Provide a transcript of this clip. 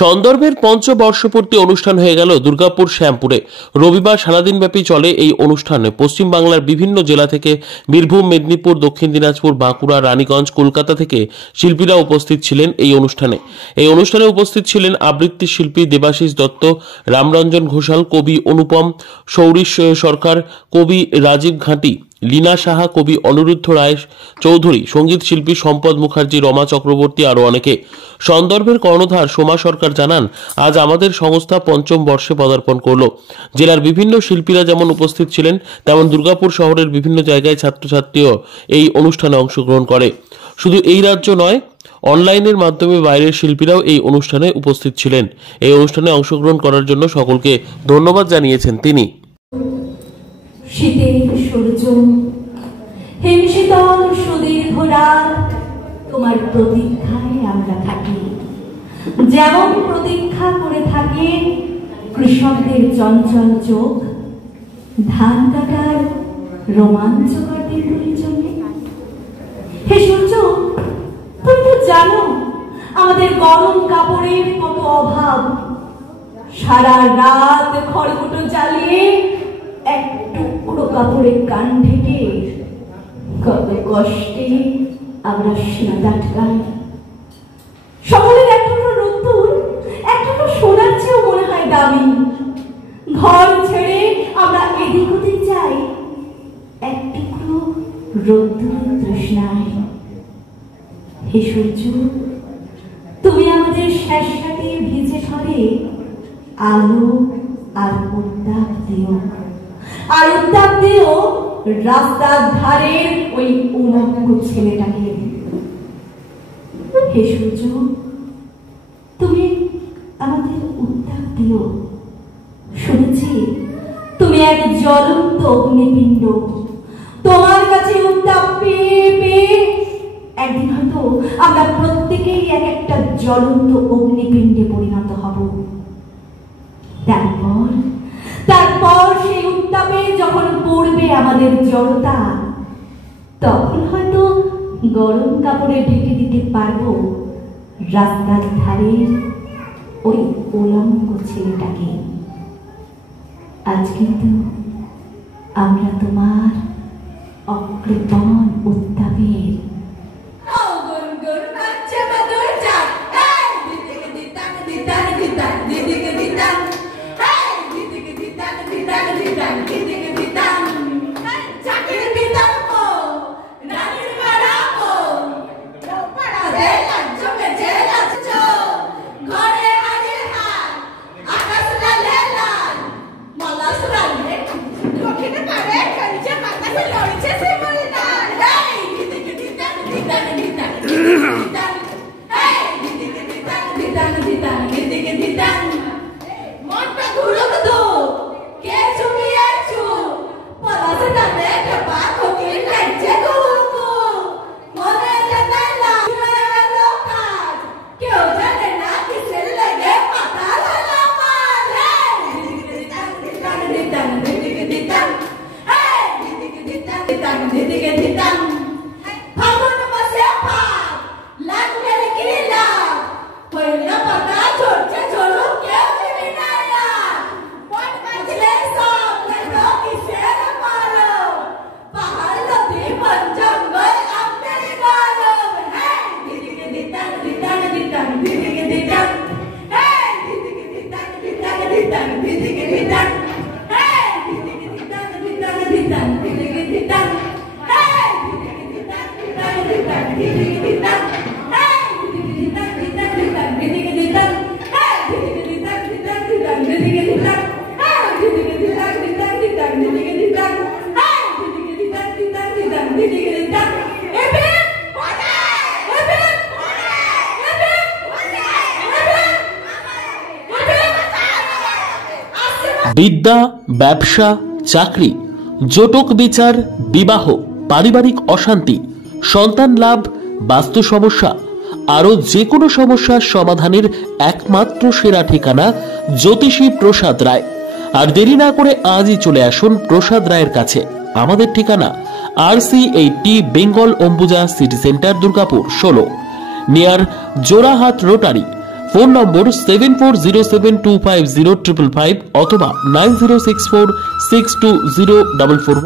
সন্দর্ভের পঞ্চবর্ষপূর্তি অনুষ্ঠান হয়ে গেল দুর্গাপুর শ্যামপুরে। রবিবার সারাদিনব্যাপী চলে এই অনুষ্ঠানে। পশ্চিম বাংলার বিভিন্ন জেলা থেকে, বীরভূম, মেদিনীপুর, দক্ষিণ দিনাজপুর, বাঁকুড়া, রানীগঞ্জ, কলকাতা থেকে শিল্পীরা উপস্থিত ছিলেন এই অনুষ্ঠানে। এই অনুষ্ঠানে উপস্থিত ছিলেন আবৃত্তি শিল্পী দেবাশিস দত্ত, রামরঞ্জন ঘোষাল, কবি অনুপম সৌরিশ সরকার, কবি রাজীব ঘাঁটি, লীনা সাহা, কবি অনিরুদ্ধ রায় চৌধুরী, সঙ্গীত শিল্পী সম্পদ মুখার্জি, রমা চক্রবর্তী আরো অনেকে। সন্দর্ভের কর্ণধার সোমা সরকার জানান, আজ আমাদের সংস্থা পঞ্চম বর্ষে পদার্পণ করলো। জেলার বিভিন্ন শিল্পীরা যেমন উপস্থিত ছিলেন, তেমন দুর্গাপুর শহরের বিভিন্ন জায়গায় ছাত্রছাত্রীও এই অনুষ্ঠানে অংশগ্রহণ করে। শুধু এই রাজ্য নয়, অনলাইনের মাধ্যমে বাইরের শিল্পীরাও এই অনুষ্ঠানে উপস্থিত ছিলেন। এই অনুষ্ঠানে অংশগ্রহণ করার জন্য সকলকে ধন্যবাদ জানিয়েছেন তিনি। শীতের সূর্য, হিমশীতল সুদীর্ঘ রাত, তোমার প্রতীক্ষায় আমরা থাকি। যেমন প্রতীক্ষা করে থাকে কৃষকদের চঞ্চল চোখ ধান কাটার রোমাঞ্চকর দিনগুলির জন্য। হে সূর্য, তুমি তো জানো আমাদের গরম কাপড়ের কত অভাব। সারা রাত খড়কুটো জ্বালিয়ে এক টুকরো কাপড়ের কান ঢেকে কত কষ্টে আমরা শীত আটকাই। সকলের এক টুকরো রোদ্দুর, এক টুকরো সোনার চেয়েও মনে হয় দামি। ঘর ছেড়ে আমরা এদিক ওদিক যাই এক টুকরো রোদ্দুরের তৃষ্ণায়। হে সূর্য, তুমি আমাদের স্যাঁতস্যাঁতে ভিজে ঘরে আলো আর উত্তাপ দিও, আর উত্তাপ দিও রাস্তার ধারের ওই উলঙ্গ ছেলেটাকে। হে সূর্য, তুমি আমাদের উত্তাপ দিও। শুনেছি তুমি এক জ্বলন্ত অগ্নিপিণ্ড। তোমার কাছে উত্তাপ পেয়ে পেয়ে একদিন হয়তো আমরা প্রত্যেকেই এক একটা জ্বলন্ত অগ্নিপিণ্ডে পরিণত হব। তারপর সেই উত্তাপে যখন পড়বে আমাদের জড়তা, তখন হয়তো গরম কাপড়ে ঢেকে দিতে পারবো রাস্তার ধারের ওই উলঙ্গ ছেলেটাকে। আজ কিন্তু আমরা তোমার অকৃপণ উত্তাপের বিদ্যা, ব্যবসা, চাকরি, জটক বিচার, বিবাহ, পারিবারিক অশান্তি, সন্তান লাভ, বাস্তু সমস্যা, আরো যে কোনো সমস্যার সমাধানের একমাত্র সেরা ঠিকানা জ্যোতিষী প্রসাদ রায়। আর দেরি না করে আজই চলে আসুন প্রসাদ রায়ের কাছে। আমাদের ঠিকানা RC80 Bengal Ambuja city centre, Durgapur 16, near Jorhat rotary, phone নম্বর 7407250555 অথবা 9064620444।